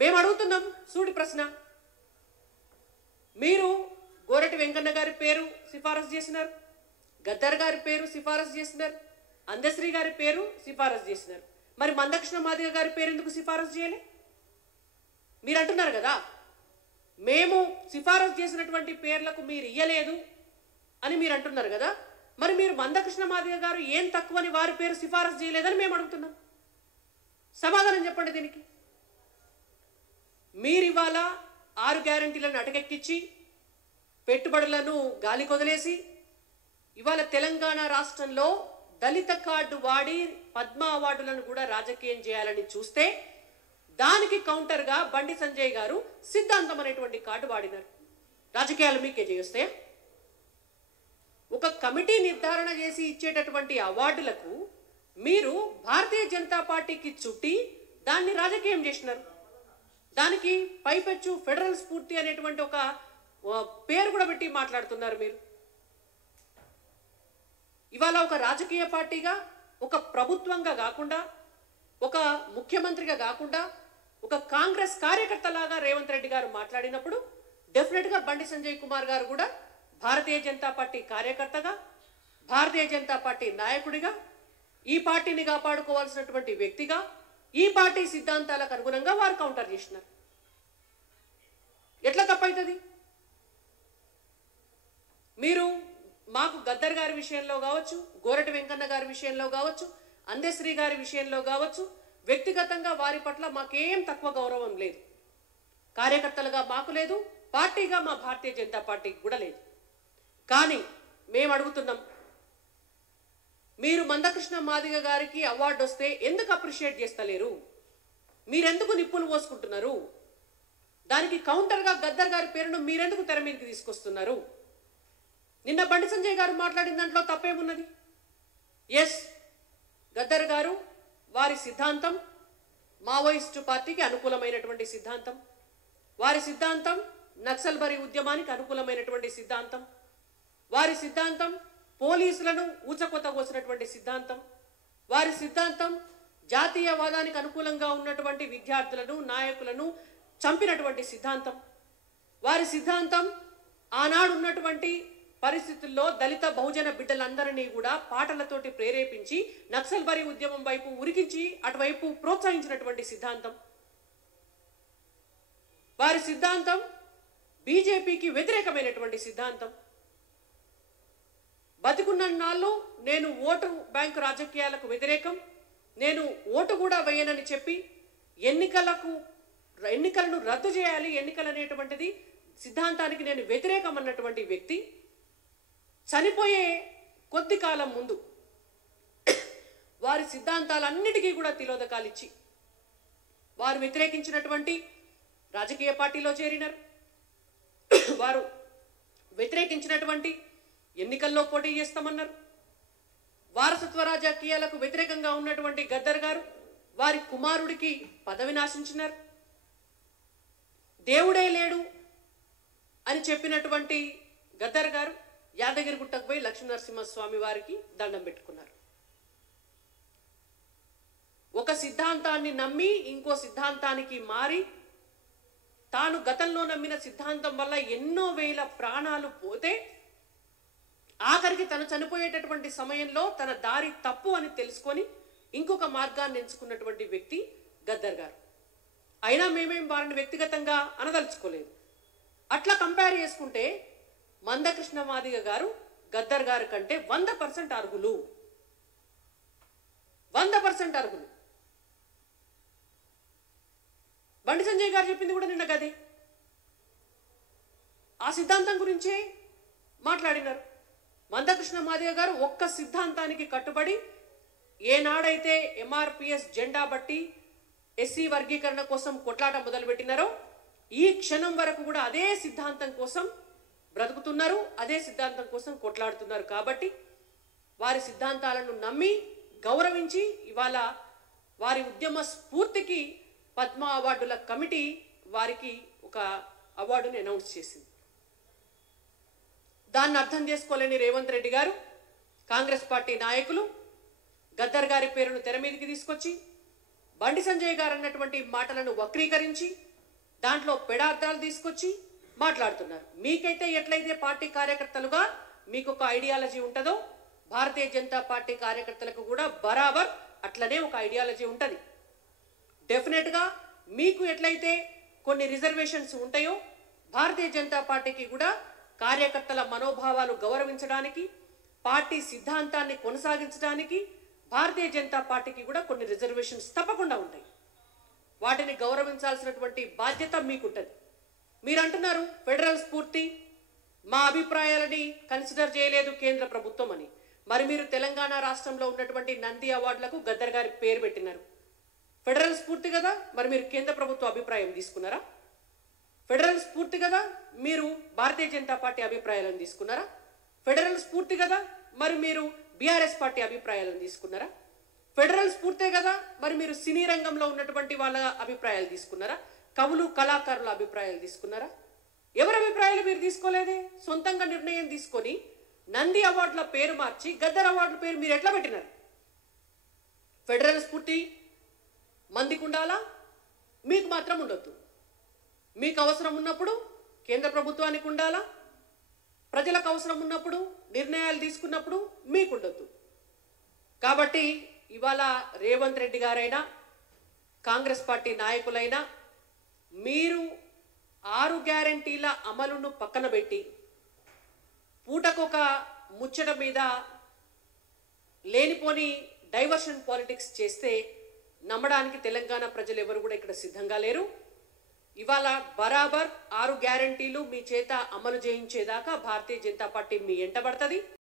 మేము అడుగుతున్నాం సూటి ప్రశ్న. మీరు గోరటి వెంకన్న గారి పేరు సిఫారసు చేసినారు, గద్దర్ గారి పేరు సిఫారసు చేసినారు, అందశ్రీ గారి పేరు సిఫారసు చేసినారు. మరి మందకృష్ణ మాదిగ గారి పేరు ఎందుకు సిఫారసు చేయలే? మీరు అంటున్నారు కదా మేము సిఫారసు చేసినటువంటి పేర్లకు మీరు ఇయ్యలేదు అని మీరు అంటున్నారు కదా. మరి మీరు మందకృష్ణ మాదిగ గారు ఏం తక్కువని వారి పేరు సిఫారసు చేయలేదని మేము అడుగుతున్నాం. సమాధానం చెప్పండి దీనికి. మీరు ఇవాళ 6 గ్యారంటీలను అటకెక్కించి పెట్టుబడులను గాలి కొదిలేసి ఇవాళ తెలంగాణ రాష్ట్రంలో దళిత కార్డు వాడి పద్మ అవార్డులను కూడా రాజకీయం చేయాలని చూస్తే దానికి కౌంటర్గా బండి సంజయ్ గారు సిద్ధాంతం అనేటువంటి కార్డు వాడినారు. రాజకీయాలు మీకే చేస్తే ఒక కమిటీ నిర్ధారణ చేసి ఇచ్చేటటువంటి అవార్డులకు మీరు భారతీయ జనతా పార్టీకి చుట్టి దాన్ని రాజకీయం చేసినారు. దానికి పైపెచ్చు ఫెడరల్ స్ఫూర్తి అనేటువంటి ఒక పేరు కూడా పెట్టి మాట్లాడుతున్నారు మీరు. ఇవాళ ఒక రాజకీయ పార్టీగా, ఒక ప్రభుత్వంగా కాకుండా, ఒక ముఖ్యమంత్రిగా కాకుండా, ఒక కాంగ్రెస్ కార్యకర్తలాగా రేవంత్ రెడ్డి గారు మాట్లాడినప్పుడు డెఫినెట్గా బండి సంజయ్ కుమార్ గారు కూడా భారతీయ జనతా పార్టీ కార్యకర్తగా, భారతీయ జనతా పార్టీ నాయకుడిగా, ఈ పార్టీని కాపాడుకోవాల్సినటువంటి వ్యక్తిగా, ఈ పార్టీ సిద్ధాంతాలకు అనుగుణంగా వారు కౌంటర్ చేసినారు. ఎట్లా తప్పవుతుంది? మీరు మాకు గద్దర్ గారి విషయంలో కావచ్చు, గోరటి వెంకన్న గారి విషయంలో కావచ్చు, అందశ్రీ గారి విషయంలో కావచ్చు, వ్యక్తిగతంగా వారి పట్ల మాకేం తక్కువ గౌరవం లేదు. కార్యకర్తలుగా మాకు లేదు, పార్టీగా మా భారతీయ జనతా పార్టీకి కూడా లేదు. కానీ మేము అడుగుతున్నాం, మీరు మందకృష్ణ మాదిగ గారికి అవార్డు వస్తే ఎందుకు అప్రిషియేట్ చేస్తలేరు? మీరెందుకు నిప్పులు పోసుకుంటున్నారు? దానికి కౌంటర్గా గద్దర్ గారి పేరును మీరెందుకు తెర మీదకి తీసుకొస్తున్నారు? నిన్న బండి సంజయ్ గారు మాట్లాడిన దాంట్లో తప్పేమున్నది? ఎస్, గద్దర్ గారు వారి సిద్ధాంతం మావోయిస్టు పార్టీకి అనుకూలమైనటువంటి సిద్ధాంతం, వారి సిద్ధాంతం నక్సల్బరీ ఉద్యమానికి అనుకూలమైనటువంటి సిద్ధాంతం, వారి సిద్ధాంతం పోలీసులను ఊచకొత కోసినటువంటి సిద్ధాంతం, వారి సిద్ధాంతం జాతీయవాదానికి అనుకూలంగా ఉన్నటువంటి విద్యార్థులను నాయకులను చంపినటువంటి సిద్ధాంతం, వారి సిద్ధాంతం ఆనాడు ఉన్నటువంటి పరిస్థితుల్లో దళిత బహుజన బిడ్డలందరినీ కూడా పాటలతోటి ప్రేరేపించి నక్సల్బరీ ఉద్యమం వైపు ఉరికించి అటువైపు ప్రోత్సహించినటువంటి సిద్ధాంతం, వారి సిద్ధాంతం బీజేపీకి వ్యతిరేకమైనటువంటి సిద్ధాంతం. బతికున్న నాళ్ళు నేను ఓటు బ్యాంకు రాజకీయాలకు వ్యతిరేకం, నేను ఓటు కూడా వేయనని చెప్పి ఎన్నికలను రద్దు చేయాలి, ఎన్నికలు అనేటువంటిది సిద్ధాంతానికి నేను వ్యతిరేకం అన్నటువంటి వ్యక్తి చనిపోయే కొద్ది కాలం ముందు వారి సిద్ధాంతాలన్నిటికీ కూడా తిలోదకాలు ఇచ్చి వారు వ్యతిరేకించినటువంటి రాజకీయ పార్టీలో చేరినారు. వారు వ్యతిరేకించినటువంటి ఎన్నికల్లో పోటీ చేస్తామన్నారు. వారసత్వ రాజకీయాలకు వ్యతిరేకంగా ఉన్నటువంటి గద్దర్ గారు వారి కుమారుడికి పదవిని ఆశించినారు. దేవుడే లేడు అని చెప్పినటువంటి గద్దర్ గారు యాదగిరిగుట్టకు పోయి లక్ష్మీనరసింహస్వామి వారికి దండం పెట్టుకున్నారు. ఒక సిద్ధాంతాన్ని నమ్మి ఇంకో సిద్ధాంతానికి మారి తాను గతంలో నమ్మిన సిద్ధాంతం వల్ల ఎన్నో వేల ప్రాణాలు పోతే ఆఖరికి తను చనిపోయేటటువంటి సమయంలో తన దారి తప్పు అని తెలుసుకొని ఇంకొక మార్గాన్ని ఎంచుకున్నటువంటి వ్యక్తి గద్దర్ గారు. అయినా మేమేం వారిని వ్యక్తిగతంగా అనదలుచుకోలేదు. అట్లా కంపేర్ చేసుకుంటే మందకృష్ణ మాదిగ గారు గద్దర్ గారి కంటే 100% అర్హులు, 100% అర్హులు. బండి సంజయ్ గారు చెప్పింది కూడా నిన్న గదే, ఆ సిద్ధాంతం గురించే మాట్లాడినారు. మందకృష్ణ మాదిగ గారు ఒక్క సిద్ధాంతానికి కట్టుబడి ఏనాడైతే ఎంఆర్పిఎస్ జెండా బట్టి ఎస్సీ వర్గీకరణ కోసం కొట్లాట మొదలుపెట్టినారో ఈ క్షణం వరకు కూడా అదే సిద్ధాంతం కోసం బ్రతుకుతున్నారు, అదే సిద్ధాంతం కోసం కొట్లాడుతున్నారు. కాబట్టి వారి సిద్ధాంతాలను నమ్మి గౌరవించి ఇవాళ వారి ఉద్యమ స్ఫూర్తికి పద్మ అవార్డుల కమిటీ వారికి ఒక అవార్డుని అనౌన్స్ చేసింది. దాన్ని అర్థం చేసుకోలేని రేవంత్ రెడ్డి గారు, కాంగ్రెస్ పార్టీ నాయకులు గద్దర్ గారి పేరును తెర మీదకి తీసుకొచ్చి బండి సంజయ్ గారు అన్నటువంటి మాటలను వక్రీకరించి దాంట్లో పెడార్థాలు తీసుకొచ్చి మాట్లాడుతున్నారు. మీకైతే ఎట్లయితే పార్టీ కార్యకర్తలుగా మీకు ఒక ఐడియాలజీ ఉంటుందో భారతీయ జనతా పార్టీ కార్యకర్తలకు కూడా బరాబర్ అట్లనే ఒక ఐడియాలజీ ఉంటుంది. డెఫినెట్గా మీకు ఎట్లయితే కొన్ని రిజర్వేషన్స్ ఉంటాయో భారతీయ జనతా పార్టీకి కూడా కార్యకర్తల మనోభావాలు గౌరవించడానికి, పార్టీ సిద్ధాంతాన్ని కొనసాగించడానికి భారతీయ జనతా పార్టీకి కూడా కొన్ని రిజర్వేషన్స్ తప్పకుండా ఉంటాయి. వాటిని గౌరవించాల్సినటువంటి బాధ్యత మీకుంటుంది. మీరు అంటున్నారు ఫెడరల్ స్ఫూర్తి మా అభిప్రాయాలని కన్సిడర్ చేయలేదు కేంద్ర ప్రభుత్వం అని. మరి మీరు తెలంగాణ రాష్ట్రంలో ఉన్నటువంటి నంది అవార్డులకు గద్దర్ గారి పేరు పెట్టినారు. ఫెడరల్ స్ఫూర్తి కదా, మరి మీరు కేంద్ర ప్రభుత్వ అభిప్రాయం తీసుకున్నారా? ఫెడరల్ స్ఫూర్తి కదా, మీరు భారతీయ జనతా పార్టీ అభిప్రాయాలను తీసుకున్నారా? ఫెడరల్ స్ఫూర్తి కదా, మరి మీరు బీఆర్ఎస్ పార్టీ అభిప్రాయాలను తీసుకున్నారా? ఫెడరల్ స్ఫూర్తే కదా, మరి మీరు సినీ రంగంలో ఉన్నటువంటి వాళ్ళ అభిప్రాయాలు తీసుకున్నారా? కవులు కళాకారుల అభిప్రాయాలు తీసుకున్నారా? ఎవరి అభిప్రాయాలు మీరు తీసుకోలేదే. సొంతంగా నిర్ణయం తీసుకొని నంది అవార్డుల పేరు మార్చి గద్దర్ అవార్డుల పేరు మీరు ఎట్లా పెట్టినారు? ఫెడరల్ స్ఫూర్తి మందికి ఉండాలా, మీకు మాత్రం ఉండొద్దు. మీకు అవసరం ఉన్నప్పుడు కేంద్ర ప్రభుత్వానికి ఉండాలా, ప్రజలకు అవసరం ఉన్నప్పుడు నిర్ణయాలు తీసుకున్నప్పుడు మీకు ఉండొద్దు. కాబట్టి ఇవాళ రేవంత్ రెడ్డి గారైనా కాంగ్రెస్ పార్టీ నాయకులైనా మీరు 6 గ్యారెంటీల అమలును పక్కన పెట్టి పూటకొక ముచ్చట మీద లేనిపోని డైవర్షన్ పాలిటిక్స్ చేస్తే నమ్మడానికి తెలంగాణ ప్రజలు ఎవరు కూడా ఇక్కడ సిద్ధంగా లేరు. ఇవాళ బరాబర్ 6 గ్యారెంటీలు మీ చేత అమలు చేయించేదాకా భారతీయ జనతా పార్టీ మీ ఎంట పడుతుంది.